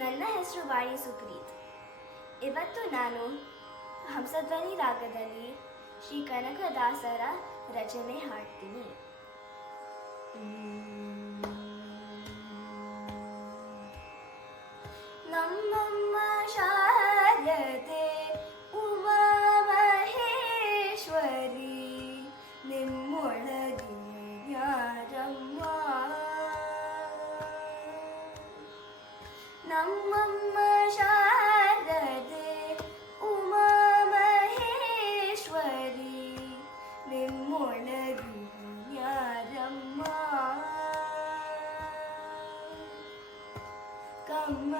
ನನ್ನ ಹೆಸರು ವಾಣಿ ಸುಪ್ರೀತ್ ಇವತ್ತು ನಾನು ಹಂಸಧ್ವನಿ ರಾಗದಲ್ಲಿ ಶ್ರೀ ಕನಕದಾಸರ ರಚನೆ ಹಾಡ್ತೀನಿ. അമ്മ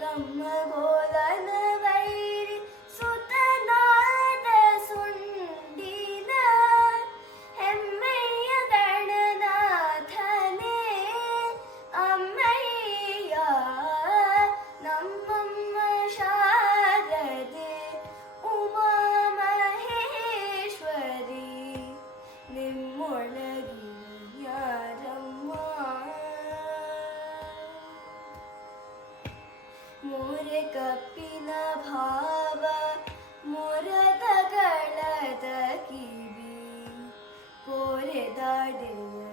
come ಮೂರೆ ಕಪ್ಪಿನ ಭಾವ ಮೊರದಗಳದ ಕಿವಿ ಕೋರೆದಾಡೆಯ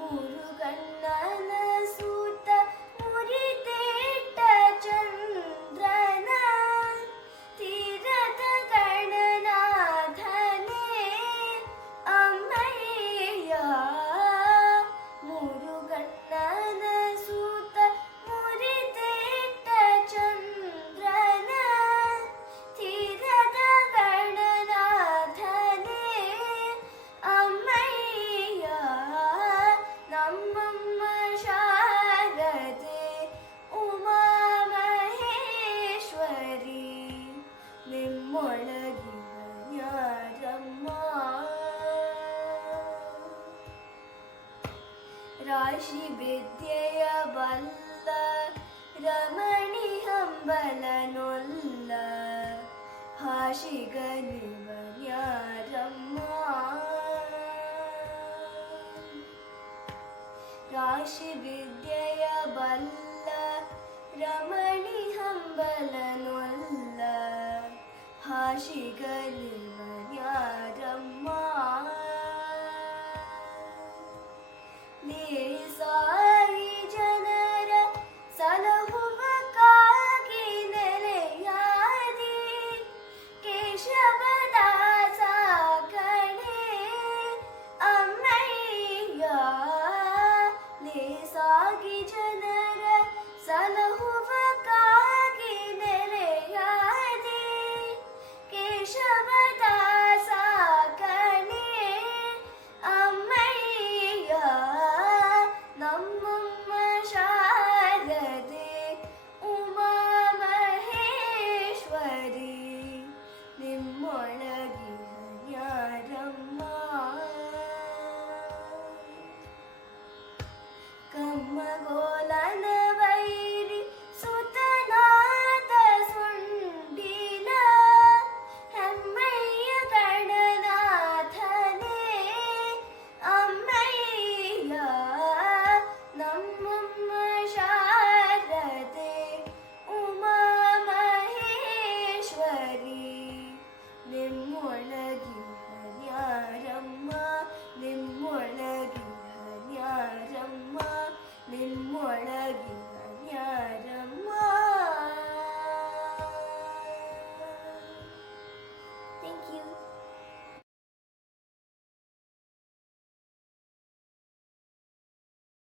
ಮೂರು മുളകിയ ഞാരമ്മ രാശി വിദ്യയ വല്ല രമണി ഹമ്പലനൊല്ല ഭാഷികനിവ ഞാരമ്മ രാശി വിദ്യയ വല്ല രമണി 是一个女